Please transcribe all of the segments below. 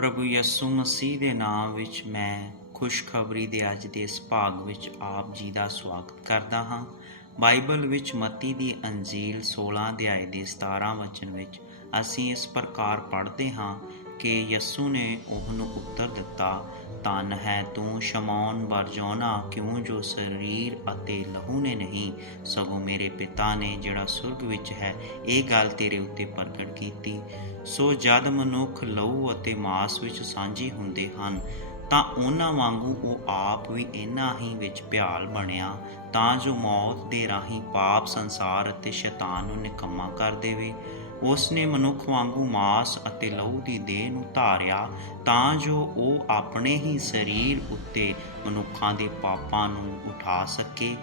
ਪ੍ਰਭੂ ਯਿਸੂ ਮਸੀਹ ਦੇ ਨਾਮ ਵਿੱਚ ਮੈਂ ਖੁਸ਼ਖਬਰੀ ਦੇ ਅੱਜ ਦੇ ਇਸ ਭਾਗ ਵਿੱਚ ਆਪ ਜੀ ਦਾ ਸਵਾਗਤ ਕਰਦਾ ਹਾਂ। ਬਾਈਬਲ ਵਿੱਚ ਮਤੀ ਦੀ ਅੰਜੀਲ 16 ਅਧਿਆਏ ਦੇ 17 ਵਚਨ ਵਿੱਚ ਅਸੀਂ ਇਸ ਪ੍ਰਕਾਰ ਪੜ੍ਹਦੇ ਹਾਂ ਕਿ ਯੱਸੂ ਨੇ ਉਹਨੂੰ ਉੱਤਰ ਦਿੱਤਾ ਤਨ ਹੈ ਤੂੰ ਸ਼ਮੌਨ ਬਰਜੋਨਾ ਕਿਉਂ ਜੋ ਸਰੀਰ ਅਤੇ ਲਹੂ ਨੇ ਨਹੀਂ? ਸਗੋਂ ਮੇਰੇ ਪਿਤਾ ਨੇ ਜਿਹੜਾ ਸੁਰਗ ਵਿੱਚ ਹੈ, ਇਹ ਗੱਲ ਤੇਰੇ ਉੱਤੇ ਪ੍ਰਗਟ ਕੀਤੀ। ਸੋ ਜਦ ਮਨੁੱਖ ਲਹੂ ਅਤੇ ਮਾਸ ਵਿੱਚ ਸਾਂਝੀ ਹੁੰਦੇ ਹਨ, ਤਾਂ ਉਹਨਾਂ ਵਾਂਗੂ ਉਹ ਆਪ ਵੀ ਇਹਨਾਂ ਹੀ ਵਿੱਚ ਭਿਆਲ ਬਣਿਆ, ਤਾਂ ਜੋ ਮੌਤ ਦੇ ਰਾਹੀਂ ਪਾਪ ਸੰਸਾਰ ਅਤੇ ਸ਼ੈਤਾਨ ਨੂੰ ਨਿਕੰਮਾ ਕਰ ਦੇਵੇ। ਉਸ ਨੇ ਮਨੁੱਖ ਵਾਂਗੂ ਮਾਸ ਅਤੇ ਲਹੂ ਦੀ ਦੇਹ ਨੂੰ ਧਾਰਿਆ ਤਾਂ ਜੋ ਉਹ ਆਪਣੇ ਹੀ ਸਰੀਰ ਉੱਤੇ ਮਨੁੱਖਾਂ ਦੇ ਪਾਪਾਂ ਨੂੰ ਉਠਾ ਸਕੇ।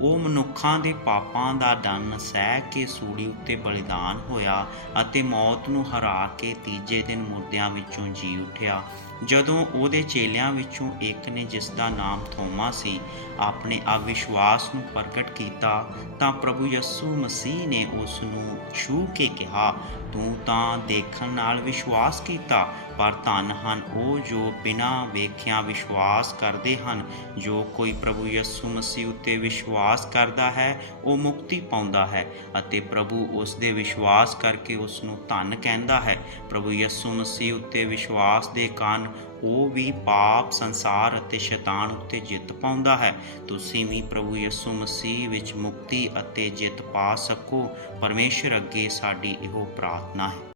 ਉਹ ਮਨੁੱਖਾਂ ਦੇ ਪਾਪਾਂ ਦਾ ਡੰਨ ਸਹਿ ਕੇ ਸੂਲੀ ਉੱਤੇ ਬਲੀਦਾਨ ਹੋਇਆ ਅਤੇ ਮੌਤ ਨੂੰ ਹਰਾ ਕੇ ਤੀਜੇ ਦਿਨ ਮੁਰਦਿਆਂ ਵਿੱਚੋਂ ਜੀ ਉੱਠਿਆ। ਜਦੋਂ ਉਹਦੇ ਚੇਲਿਆਂ ਵਿੱਚੋਂ ਇੱਕ ਨੇ ਜਿਸ ਦਾ ਨਾਮ ਥੋਮਾ ਸੀ, ਆਪਣੇ ਅਵਿਸ਼ਵਾਸ ਨੂੰ ਪ੍ਰਗਟ ਕੀਤਾ, ਤਾਂ ਪ੍ਰਭੂ ਯਿਸੂ ਮਸੀਹ ਨੇ ਉਸ ਨੂੰ ਛੂ ਕੇ ਕਿਹਾ, ਤੂੰ ਤਾਂ ਦੇਖਣ ਨਾਲ ਵਿਸ਼ਵਾਸ ਕੀਤਾ ਪਰ ਧਨ ਹਨ ਉਹ ਜੋ ਬਿਨਾਂ ਵੇਖਿਆ ਵਿਸ਼ਵਾਸ ਕਰਦੇ ਹਨ। ਜੋ ਕੋਈ ਪ੍ਰਭੂ ਯਿਸੂ ਮਸੀਹ ਉੱਤੇ ਵਿਸ਼ਵਾਸ ਕਰਦਾ ਹੈ, ਉਹ ਮੁਕਤੀ ਪਾਉਂਦਾ ਹੈ ਅਤੇ ਪ੍ਰਭੂ ਉਸ ਦੇ ਵਿਸ਼ਵਾਸ ਕਰਕੇ ਉਸ ਨੂੰ ਧੰਨ ਕਹਿੰਦਾ ਹੈ। ਪ੍ਰਭੂ ਯਿਸੂ ਮਸੀਹ ਉੱਤੇ ਵਿਸ਼ਵਾਸ ਦੇ ਕਾਰਨ ਉਹ ਵੀ ਪਾਪ, ਸੰਸਾਰ ਅਤੇ ਸ਼ੈਤਾਨ ਉੱਤੇ ਜਿੱਤ ਪਾਉਂਦਾ ਹੈ। ਤੁਸੀਂ ਵੀ ਪ੍ਰਭੂ ਯਿਸੂ ਮਸੀਹ ਵਿੱਚ ਮੁਕਤੀ ਅਤੇ ਜਿੱਤ ਪਾ ਸਕੋ। ਪਰਮੇਸ਼ਰ ਅੱਗੇ ਸਾਡੀ ਇਹੋ ਪ੍ਰਾਰਥਨਾ ਹੈ।